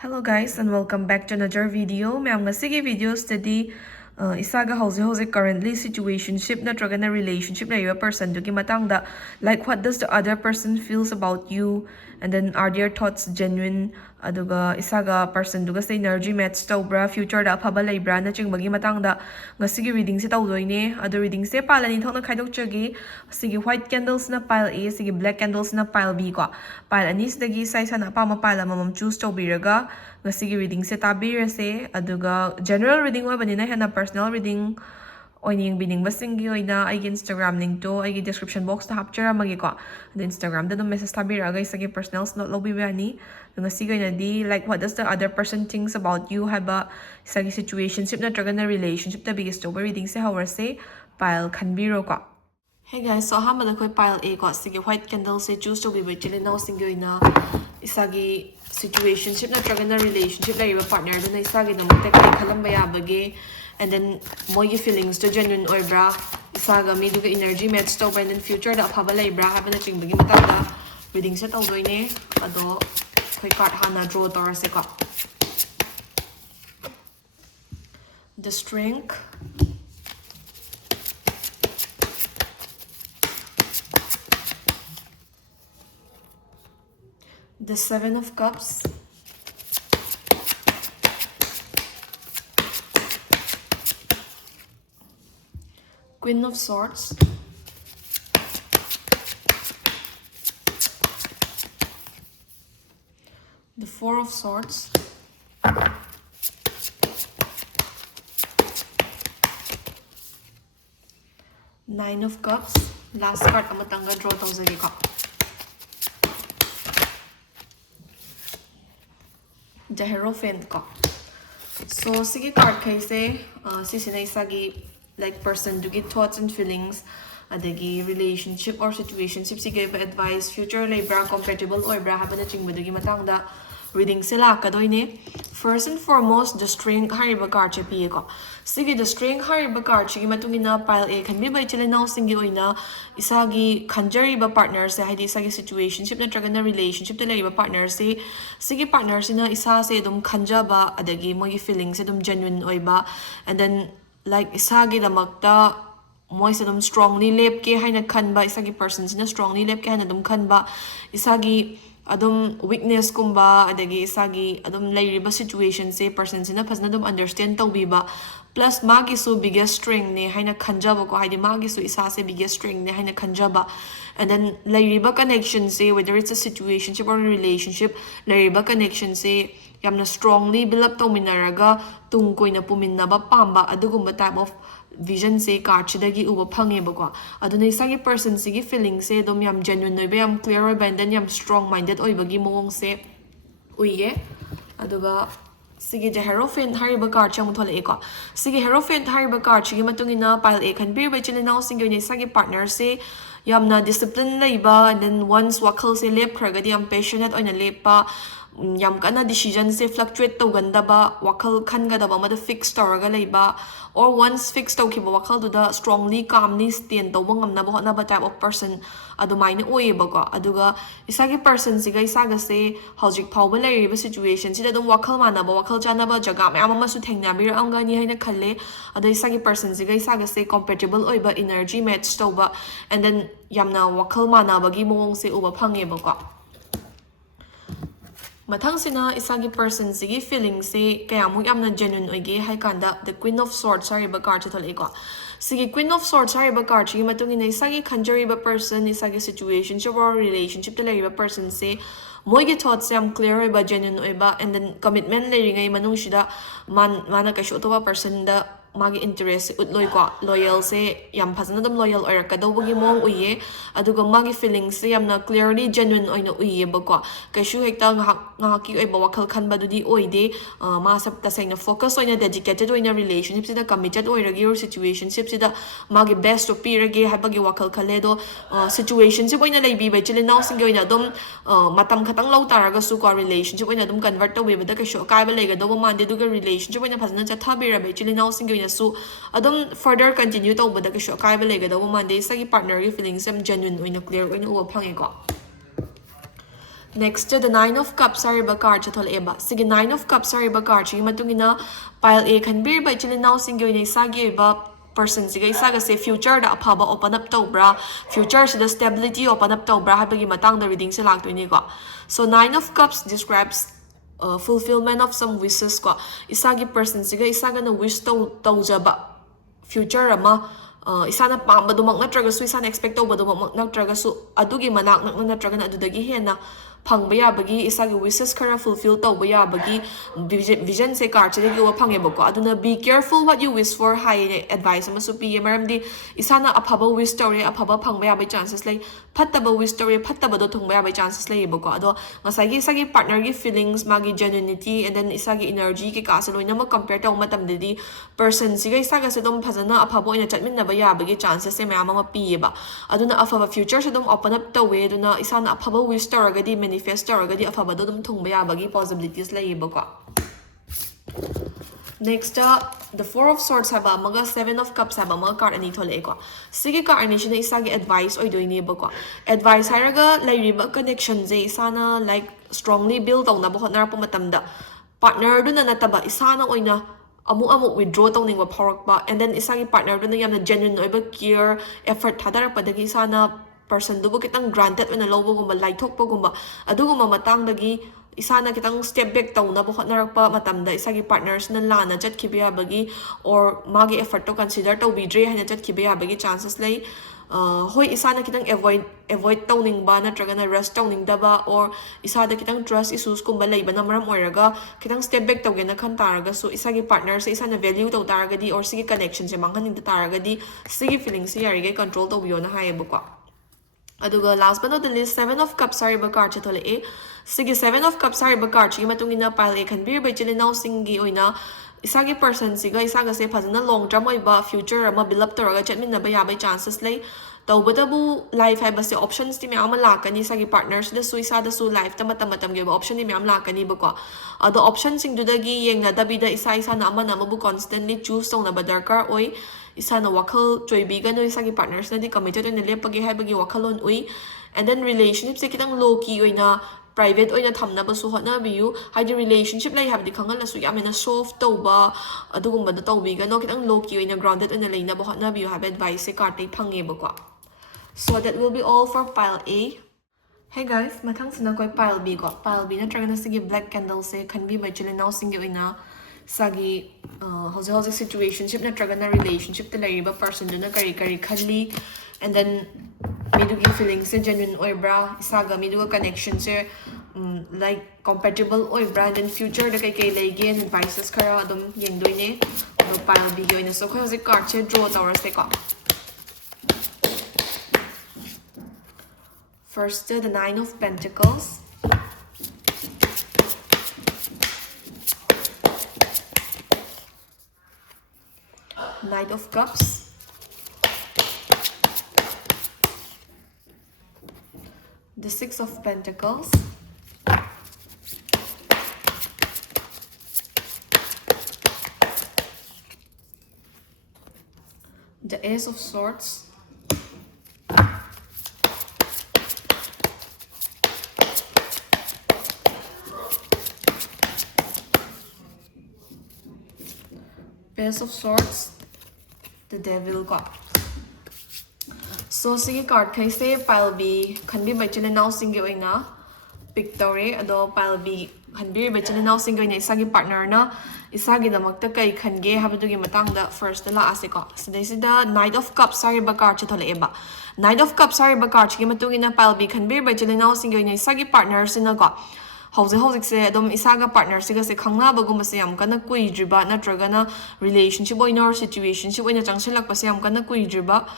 Hello guys and welcome back to another video. Mayam ngasigi video study isaga hausi currently situationship natragana relationship na person dugi matangda like what does the other person feels about you, and then are their thoughts genuine, aduga isaga person duga say energy match tawbra future da phaba leibra na chingbagi matangda ngasigi reading se tawdoine. Adu reading se palani thokna khaidokchagi sigi white candles na pile A, sigi black candles na pile B ko. Pile ani sidagi sai sana pama pile amam choose tawbiraga ngasigi reading se tabirase. Aduga general reading oibanina hena personal reading oining bining basingi oina aigi Instagram link to aigi description box ta hapchara magi ko. The Instagram da dum message tabiraga isagi personals not lobby bani ngasigi na di like what does the other person thinks about you haba isagi situationship na tragana relationship ta biggest over reading se hawrase pile khanbiro ko. Hey guys, so hamada koi pile A ko sige white candle se choose to be chile now singi oina isagi situationship na tragana relationship la partner do na isagi na mate kai khalamba ya bage, and then mogi feelings to genuine or bra isaga mi duga energy match to and then future da phaba lai bra haba na ching bagi mata da reading set awdoi ne ado koi card hana draw tor se ko. The Strength, the Seven of Cups, Queen of Swords, the Four of Swords, Nine of Cups. Last card amatanga draw tawzagi ko. The Hierophant ko. So sige card kay se sisina isagi like person dugi thoughts and feelings adagi relationship or situationship sige ba advice future labra compatible or bra haba na chingba dugi matangda reading sila kadoine. First and foremost, the Strength hariba card che pi ko. Sige the Strength hariba card chigi matungina pile A kan bi bai chile now singi oina isagi khanjari ba partner se haidi isagi situationship na tragana relationship te laiba partner se sige partner sina isa se dum khanja ba adagi mogi feelings se dum genuine oiba, and then like isagi damakta moi se dum strongly lep ke haina khanba isagi person sina strongly lep ke haina dum khanba isagi adum weakness kumba adagi isagi adum lairiba situation se person sina phasna dum understand tawbiba, plus magi su biggest strength ne haina khanjaba ko haidi magi su isa se biggest strength ne haina khanjaba, and then lairiba connection se whether it's a situationship or a relationship lairiba connection se yamna strongly build up tawminaraga tung koina puminnaba pamba adugumba type of vision se card chidagi uba phange bako. Aduna isagi person sigi feeling se dom yam genuine noiba yam clear oiba and then yam strong minded oibagi mawong se uye. Aduga sige the Hierophant hariba card chang thole ko. Sige Hierophant hariba card chigi matungina pile A kan bir ba chile now singi ni isagi partner se yamna discipline leiba, and then once wakhal se lep khragadi yam passionate oina lepa yam kana decision se fluctuate to ganda ba wakhal khan ga da ba ma fix toraga leiba, or once fixed to kiba wakhal do da strongly calmly stand to bangam na ba na ba type of person adumai ni oye ba ko. Aduga isagi person siga isaga se hojik phawba leriba situation sida dum wakhal mana ba wakhal chana ba jaga ma ama su thengna bir anga ni haina khalle adu isagi person siga isaga se compatible oiba energy match to ba, and then yamna wakhal mana ba gi mong se uba phange ba ko. Mathang sina isagi person sigi feeling se kaya mo yamna genuine oige hai kanda the Queen of Swords hariba card chithol eko. Sige Queen of Swords hariba card chigi matungina isagi khanjariba person isagi situationship or relationship to lariba person se moigi thoughts yam clear oiba genuine oiba, and then commitment leringai manung shida mana kashu toba person da magi interest utloi ko loyal se yam phasana dum loyal oirakadawgi mong uye, aduga magi feelings se yamna clearly genuine oina uye ba ko kashu hekta ngaki oiba wakhal khanba dudi oide ma sab ta sengna focus oina dedicated oina relationship sida committed oiragi or situationship sida magi best to pirage habagi wakhal khale do situationship oina leibi ba chile now singi oina dum matam khatang lo taraga su ko relationship oina dum convert to weba da kashu kai ba lega do mande duga relationship oina phasana chathabira ba chile now singi so adum further continue to bada ka sho kai ba lega da wo mande sagi partner gi feelings am genuine oina clear oina uwa phange ko. Next the Nine of Cups hariba card chatholeba. Sige Nine of Cups hariba card chi matungina pile A khanbir ba chilinaw singyo ni sagi ba person siga isaga se future da aphaba open up tobra future se the stability open up tobra habagi matang da reading se laktoini ko. So Nine of Cups describes fulfillment of some wishes ko. Isagi person siga isaga na wish tawjaba future ama isana pamba dumak natragasu isana expect tawba dumak natragasu adugi manak natraga na adudagi hena phangba yabagi isagi wishes khara fulfill tawba yabagi vision se card chili go phange bako aduna be careful what you wish for high advice ama su pi maramdi isana aphaba wish story aphaba phangba yabai chances lay phattaba wish story phattaba do thungba yabai chances lay bako ado ngasagi isagi partner gi feelings magi genuinity and then isagi energy ki ka saloina ma compare taw matam dedi person siga isaga se dom phajana aphaba oina chatmin na ba yabagi chances se mayam ma pi ba aduna aphaba future se dom open up tawe aduna isana aphaba wish toragadi manifest toragadi afabado dum thungba yabagi possibilities layibako. Next the Four of Swords haba maga Seven of Cups haba maga card ani thole ko sige card ani shina isagi advice oi doini bako advice haraga layriba connection je isana like strongly build tawna ba hotnar pa matamda partner du na nataba isana oina amu withdraw tawning ba power ba and then isagi partner du na yamna genuine oiba care effort thadar padagi isana person dubo kitang granted when a lobo gumba light talk pogumba aduguma matang dagi isana kitang step back tawna bo hotnarakpa matamda isagi partners na lana chat khibya bagi or magi effort to consider to bidre hana chat khibya bagi chances lay hoi isana kitang avoid tawning ba natraga na rest tawning daba or isada kitang trust issues kumba lay ba na maram oiraga kitang step back tawgen na khan taraga so isagi partners isana value taw taragadi or sige connection se manghaning ta taragadi sige feelings se yarige control to biyo na hayebo ko. Aduga last but not the least Seven of Cups hariba card chathole e sige Seven of Cups hariba card chi matungina pile e khanbir ba chilinaw singi oina isagi person siga isaga se phajana long term oiba future ama build up toraga chatmin na ba yabai chances lay tawbatabu life hai base options ti myam lakani sagi partners da suisa da su life ta matam ge option ni myam lakani bako ado option sing dudagi yengna dabida isa na ama na mabu constantly choose tawna ba darkar oi isana wakal choibiga no isagi partners na di committed na lepagi haibagi wakalon ui and then relationship se kitang low key oina private oina thamna ba su hotna biu haidi relationship lai habdi khangal la su yamena soft tawba adugumba da tawbiga no kitang low key oina grounded oina leina ba hotna biu have advice se card tai phange bako. So that will be all for pile A. Hey guys, mathang sina koi pile B ko. Pile B na traga na sige black candle se can be by chilinaw singi oina sagi house situationship na traga na relationship ta lariba person do na kari khali and then midugi feelings se genuine oi bra isaga miduga connection se like compatible oi bra and then future da kai lege and advices kara adum yengdoi ne do pile B oina so ko house card se draw tawar se ko. First the Nine of Pentacles. Knight of Cups. The Six of Pentacles. The Ace of Swords. Page of Swords, the Devil got. So sige card kay say pile B can be by chilinaw singi oina picture ado pile B can be by chilinaw singi oina isagi partner na isagi damakta kay khange habadugi matangda first la asiko. So this is the Knight of Cups sorry ba card chithole eba. Knight of Cups sorry ba card gi matungina pile B can be by chilinaw singi oina isagi partner sinago. How's se adom isaga partner siga se khangna bagum se yam kana kui driba natraga na relationship oina or situationship oina changsilak pa se yam kana kui driba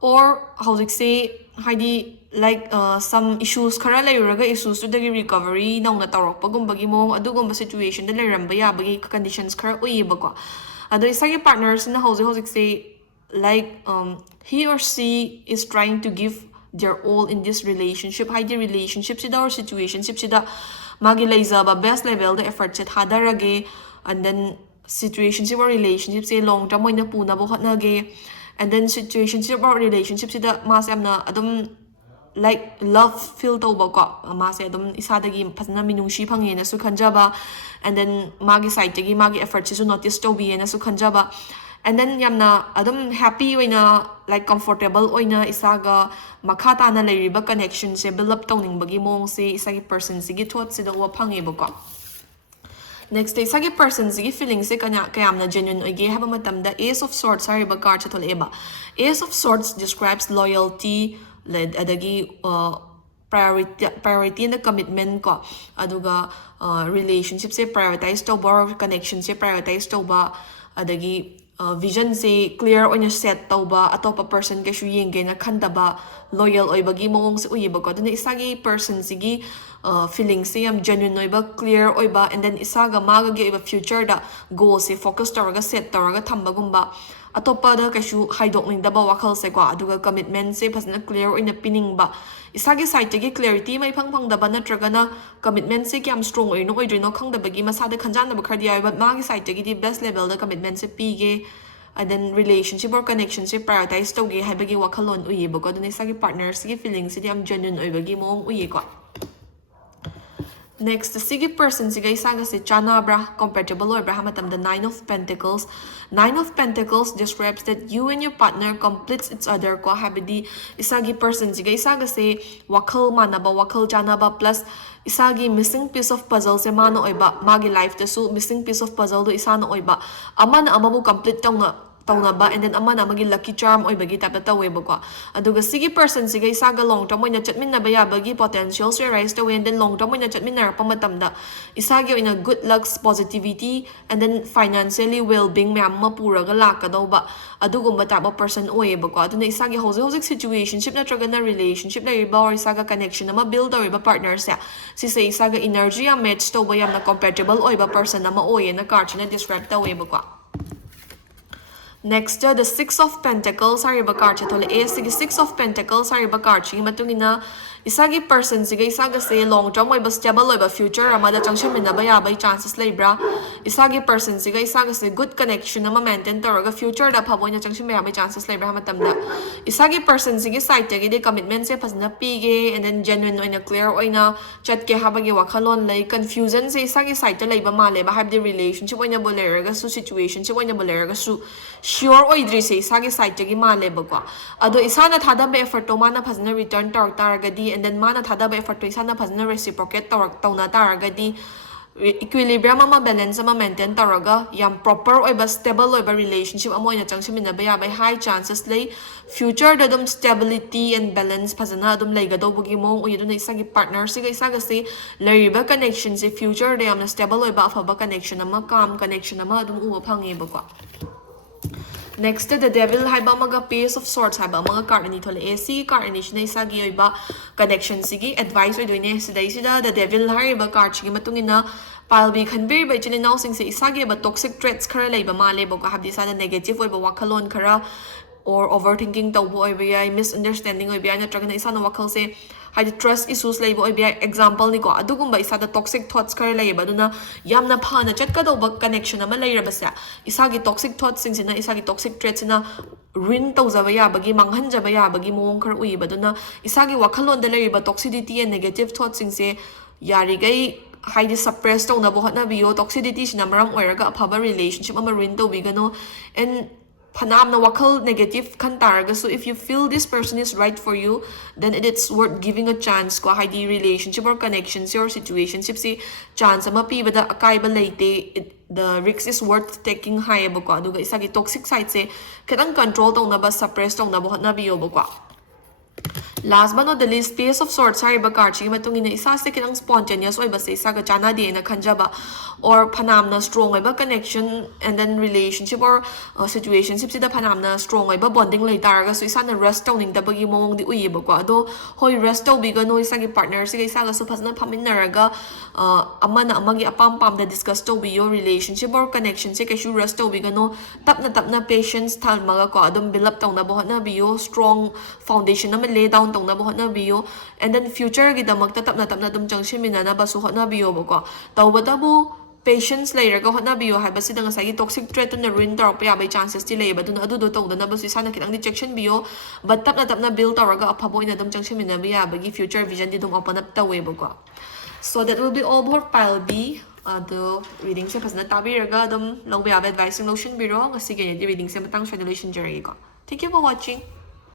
or how's se haidi like some issues khara lairaga issues to the recovery naw na tarok pagum bagi mo adugum situation da lairamba ya bagi conditions khara oi bako ado isagi partners na how's se like he or she is trying to give their all in this relationship haidi relationship sida or situationship sida magi laizaba best level the effort set hadarage and then situationship or relationship say long term oina puna bo hotnage and then situationship or relationship sida mas amna adum like love feel tauba ko mase adum isadagi phasna minungshi phangye na su khanjaba and then magi side tagi magi effort su notice tobi na su khanjaba and then yamna adum happy oina like comfortable oina isaga makhata na leiriba connection se build up tawning bagi mong se isagi person sigi thought se da wa phange bako next day sagi person sigi feeling se kayamna genuine oige haba matamda ace of swords hariba card cha tholeba ace of swords describes loyalty led adagi priority and the commitment ko aduga relationship se prioritize toba connection se prioritize toba adagi vision se clear on your set tauba atopa person ke shu yenge na khandaba loyal oibagi mong se uyiba ko dun isagi person sigi feeling se am genuine oiba clear oiba and then isaga maga ge oiba future da goal se focus tawraga set tawraga thamba gumba atopa da kashu haidokning daba wakhal se ko aduga commitment se phasna clear oina pining ba isagi side ge clarity mai phang daba natraga na commitment se kyam strong oino oidrino khangdaba gi masada khanjan daba khadi ai but magi side ge di best level da commitment se pige and then relationship or connection se prioritize toge haibagi wakhalon uyi ba ko dun isagi partners ge feelings se am genuine oibagi mong uyi ko next the sigi person siga isaga se chana bra compatible or brahma tam the 9 of pentacles. 9 of pentacles describes that you and your partner completes each other ko habidi isagi person siga isaga se wakhal manaba wakhal chana ba plus isagi missing piece of puzzle se mano oiba magi life the su missing piece of puzzle do isana oiba amana amabu complete tawnaba and then amana magi lucky charm oibagi tapta taweba ko aduga sigi person siga isaga long term oina chatminna ba yabagi potential se rise to and then long term oina chatminna pa matamda isagi oina good lucks positivity and then financially well-being myam ma puraga lakadawba adugumba tapa person oiba ko aduna isagi hojik situationship natraga na relationship na riba or isaga connection ama build or partner se si se isaga energy a match to ba yamna compatible oiba person ama oye na card na describe ta oiba ko next the 6 of pentacles hariba card cha tole sigi 6 of pentacles hariba card chi matungina isagi person siga isaga se long term oiba stable oiba future amada changshimina ba ya bai chances leibra isagi person siga isaga se good connection ama maintain taraga future da phaboina changshim ba bai chances leibra matamda isagi person sigi side tagi de commitment se phasna pige and then genuine oina clear oina chat ke habagi wakhalon lai confusion se isagi side ta leiba male ba have the relationship oina boleraga su situation se oina boleraga su sure oidri se isagi side tagi male ba ko ado isana thada be effort to mana phasna return taragadi and then mana thada ba effort to isana phasna reciprocate tawna taragadi equilibrium ama balance ama maintain taraga yam proper oiba stable oiba relationship ama oina changsimina ba ya by high chances lay future da dum stability and balance phasana dum leiga bugi mong uyiduna isagi partner siga isaga se leriba connection se future da yamna stable oiba afaba connection ama calm connection ama dum uwa phangi ba ko next the devil haiba maga page of swords haiba maga card ni thole AC card ni shina isagi oiba connection sigi advice oi doine sidai sida the devil haiba card chi matungina palbi khanbir bai chini now sing se isagi ba toxic traits khara leiba ma lebo ka habdi sa negative oiba wakhalon khara or overthinking tawbo oiba ya misunderstanding oiba na tragna isana wakhal se haidi trust issues leibo oiba example ni ko adugumba isada toxic thoughts khara leiba duna yamna phana chatkadawba connection ama leirabasa isagi toxic thoughts singsina isagi toxic traits na rin tawjaba yabagi manghanjaba yabagi mong khar uiba duna isagi wakhalon da leiriba toxicity and negative thoughts singse yarigai haidi suppress tawna bo hotna biyo toxicity sina maram oiraga aphaba relationship ama rin tawbigano and Panamna wakal negative kantaraga. So if you feel this person is right for you, then it's worth giving a chance ko haidi relationship or connections or situationship si chance ama pi bada akai ba leite the risk is worth taking high ba ko aduga isagi toxic side se kadang control tong na ba suppress tong na bo na biyo ba ko last but not the least Page of Swords hariba card chi matungina isa se kinang spontaneous oiba se isa ga chana di na khanjaba or phanamna strong oiba connection and then relationship or situationship sida phanamna strong oiba bonding lai taraga so isa na rest tawning da bagi mong di uyiba ko ado hoi rest taw biga no isa gi partner se isa ga su phasna phaminaraga amana amagi apam pam da discuss taw bi your relationship or connection se kashu rest taw biga no tapna patience thalmaga ko adum build up tawna bo na bi yo strong foundation na lay down tong na bo hotna biyo and then future gi damak ta tapna dum changshimina na basu hotna biyo bo ko tawba tabu patience ꯂꯩꯔꯒ ꯍꯣꯠꯅꯕꯤꯌꯣ ꯍꯥꯏꯕꯁꯤꯗ ꯉꯁꯥꯏꯒꯤ toxic trait-ꯇꯨꯅ ruin ꯇꯧꯔꯛꯄ ꯌꯥꯕꯒꯤ chances-ꯇꯤ ꯂꯩꯌꯦꯕ ꯑꯗꯨꯅ ꯑꯗꯨꯗꯣ ꯇꯧꯗꯅꯕꯁꯨ ꯏꯁꯥꯅ ꯈꯤꯇꯪꯗꯤ ꯆꯦꯛꯁꯤꯟꯕꯤꯌꯣ but ꯇꯞꯅ ꯇꯞꯅ build ꯇꯧꯔꯒ ꯑꯐꯕ ꯑꯣꯏꯅ ꯑꯗꯨꯝ ꯆꯪꯁꯤꯟꯃꯤꯟꯅꯕ ꯌꯥꯕꯒꯤ future vision-ꯗꯤ ꯑꯗꯨꯝ open up ꯇꯧꯋꯦꯕꯀꯣ so that will be all for pile B ꯑꯗꯣ reading-ꯁꯦ ꯐꯖꯅ ꯇꯥꯕꯤꯔꯒ ꯑꯗꯨꯝ ꯂꯧꯕ ꯌꯥꯕ advice-ꯁꯤꯡ ꯂꯧꯁꯤꯟꯕꯤꯔꯣ ꯉꯁꯤꯒꯤ ꯑꯣꯏꯅꯗꯤ reading-ꯁꯦ ꯃꯇꯥꯡ ꯁ꯭ꯋꯥꯏꯗ ꯂꯣꯏꯁꯤꯟꯖꯔꯒꯦꯀꯣ thank you for watching